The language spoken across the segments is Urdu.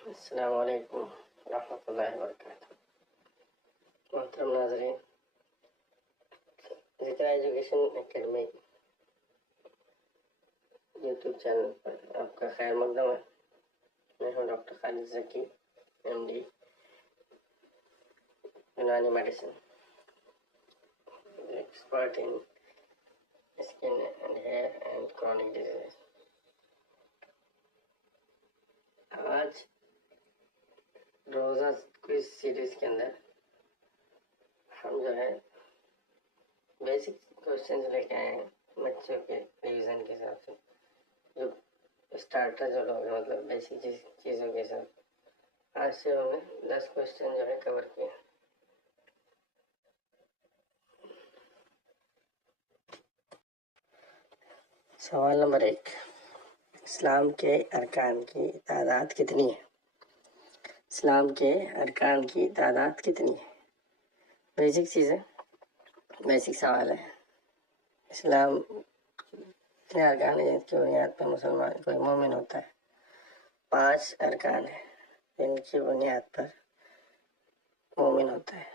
السلام علیکم ورحمۃ اللہ وبرکاتہ۔ محترم ناظرین، ذکر ایجوکیشن اکیڈمی یوٹیوب چینل پر آپ کا خیر مقدم ہے۔ میں ہوں ڈاکٹر خالد ذکی، ایم ڈی، یونانی medicine, expert in skin and here and chronic disease. آج روزہ کوئز سیریز کے اندر ہم جو ہے بیسک کوشچنز لے کے آئے ہیں بچوں کے ریویژن کے حساب سے، جو اسٹارٹر جو لوگ ہیں، مطلب بیسک چیزوں کے حساب سے۔ آج سے ہم نے 10 کوشچن جو ہے کور کیے۔ سوال نمبر 1، اسلام کے ارکان کی تعداد کتنی ہے؟ اسلام کے ارکان کی تعداد کتنی ہے؟ بیسک چیز ہے، بیسک سوال ہے۔ اسلام کتنے ارکان ہیں جن کی بنیاد پر مسلمان کوئی مومن ہوتا ہے؟ 5 ارکان ہیں جن کی بنیاد پر مومن ہوتا ہے۔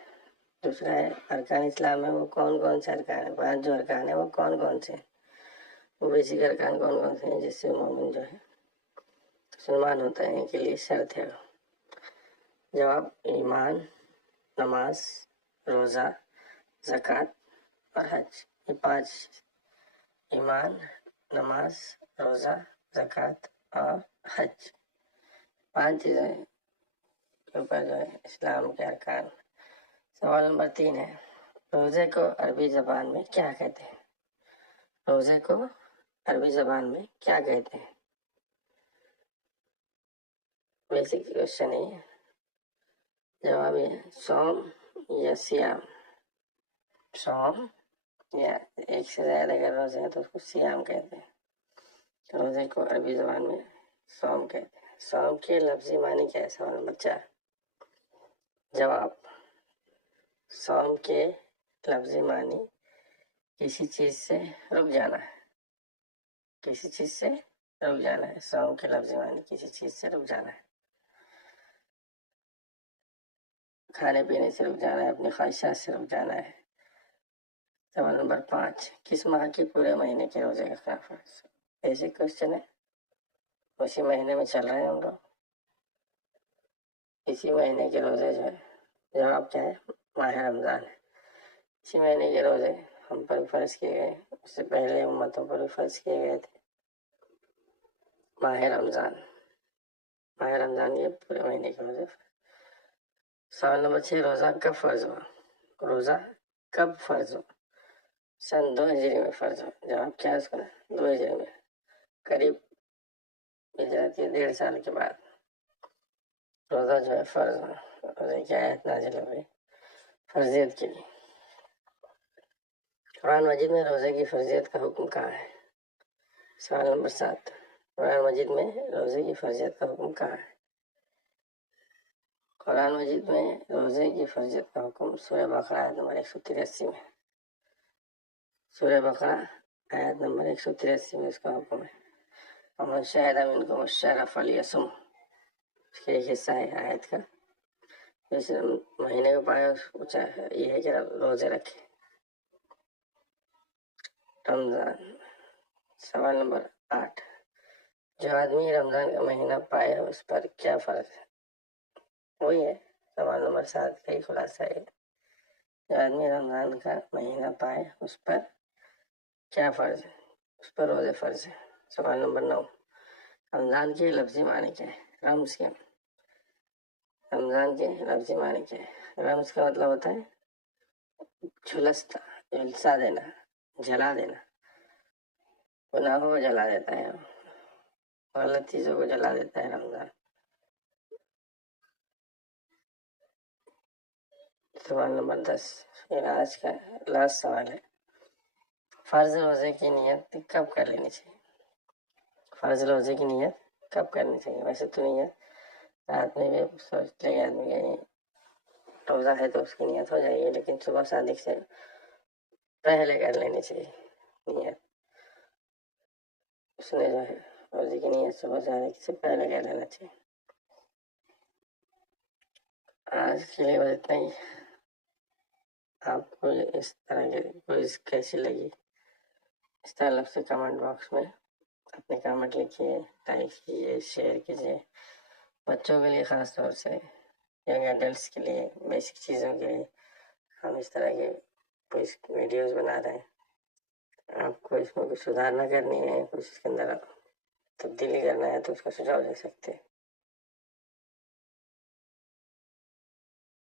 دوسرا ہے ارکان اسلام میں وہ کون کون سے ارکان ہیں؟ 5 جو ارکان ہیں وہ کون کون سے ہیں؟ وہ بیسک ارکان کون کون سے ہیں جس سے مومن جو ہے مسلمان ہوتا ہے، ان کے لیے شرط ہے۔ جواب: ایمان، نماز، روزہ، زکوٰۃ اور حج۔ یہ 5: ایمان، نماز، روزہ، زکوٰۃ اور حج، 5 چیزیں کے اوپر جو ہے اسلام کے ارکان۔ سوال نمبر 3 ہے، روزے کو عربی زبان میں کیا کہتے ہیں؟ روزے کو عربی زبان میں کیا کہتے ہیں؟ بیسک کوشچن ہے۔ جواب یہ ہے صوم یا سیام۔ صوم یا ایک سے زیادہ اگر روزے ہیں تو اس کو سیام کہتے ہیں۔ روزے کو عربی زبان میں صوم کہتے ہیں۔ صوم کے لفظی معنی کیا ہے؟ سوال نمبر 4۔ جواب: صوم کے لفظی معنی کسی چیز سے رک جانا ہے، کسی چیز سے رک جانا ہے۔ صوم کے لفظی معنی کسی چیز سے رک جانا ہے، کھانے پینے سے رک جانا ہے، اپنی خواہشات سے رک جانا ہے۔ سوال نمبر 5، کس ماہ کے پورے مہینے کے روزے کا خلاف ہے؟ ایسے کوشچن ہے، اسی مہینے میں چل رہے ہیں ہم لوگ، اسی مہینے کے روزے جو ہے۔ جواب کیا ہے؟ ماہ رمضان ہے۔ اسی مہینے کے روزے ہم پر فرض کیے گئے، اس سے پہلے امتوں پر بھی فرض کیے گئے تھے۔ ماہ رمضان، ماہ رمضان یہ پورے مہینے کے روزے۔ سوال نمبر 6، روزہ کب فرض ہوا؟ روزہ کب فرض ہوا؟ سن 2 ہجری میں فرض ہوا۔ جواب کیا ہے اس کا؟ 2 ہجری میں، قریب ہجرت کے 1.5 سال کے بعد روزہ جو ہے فرض ہوا۔ روزے کی آیت نازل ہو گئی فرضیت کے لیے۔ قرآن مجید میں روزے کی فرضیت کا حکم کہاں ہے؟ سوال نمبر 7، قرآن مجید میں روزے کی فرضیت کا حکم کہاں ہے؟ قرآن مجید میں روزے کی فرضیت کا حکم سورہ بقرہ آیت نمبر 183 میں، سورہ بقرہ آیت نمبر 183 میں اس کا حکم ہے۔ ومن شہد منکم الشہر فلیصم، اس کا ایک حصہ ہے آیت کا، جس مہینے کو پایا یہ ہے کہ روزے رکھے۔ رمضان، سوال نمبر 8، جو آدمی رمضان کا مہینہ پائے اس پر کیا فرض ہے؟ وہی ہے سوال نمبر 7 کا ہی خلاصہ ہے۔ جو آدمی رمضان کا مہینہ پائے اس پر کیا فرض ہے؟ اس پر روزے فرض ہے۔ سوال نمبر 9، رمضان کے لفظی معنی کیا ہے؟ رمز کے، رمضان کے لفظی معنی کیا ہے؟ رمز کا مطلب ہوتا ہے جھلستا، جھلسا دینا، جلا دینا، گناہوں کو جلا دیتا ہے، غلط چیزوں کو جلا دیتا ہے رمضان۔ سوال نمبر 10، پھر آج کا لاسٹ سوال ہے، فرض روزے کی نیت کب کر لینی چاہیے؟ فرض روزے کی نیت کب کرنی چاہیے؟ ویسے تو نیت رات میں بھی سوچ لے گا آدمی کہ روزہ ہے تو اس کی نیت ہو جائے گی، لیکن صبح صادق سے پہلے کر لینی چاہیے نیت۔ اس نے جو ہے روزے کی نیت صبح صادق سے پہلے کر لینا چاہیے۔ آج کے لیے بس اتنا ہی. آپ کو اس طرح کی کوئز کیسی لگی اس طرح سے کمنٹ باکس میں اپنے کمنٹ لکھیے، لائک کیجیے، شیئر کیجیے. بچوں کے لیے خاص طور سے، ینگ ایڈلٹس کے لیے، بیسک چیزوں کے لیے ہم اس طرح کے کوئز ویڈیوز بنا رہے ہیں. آپ کو اس میں کچھ سدھارنا کرنی ہے، کچھ اس کے اندر تبدیلی کرنا ہے تو اس کا سجھاؤ دے سکتے ہیں.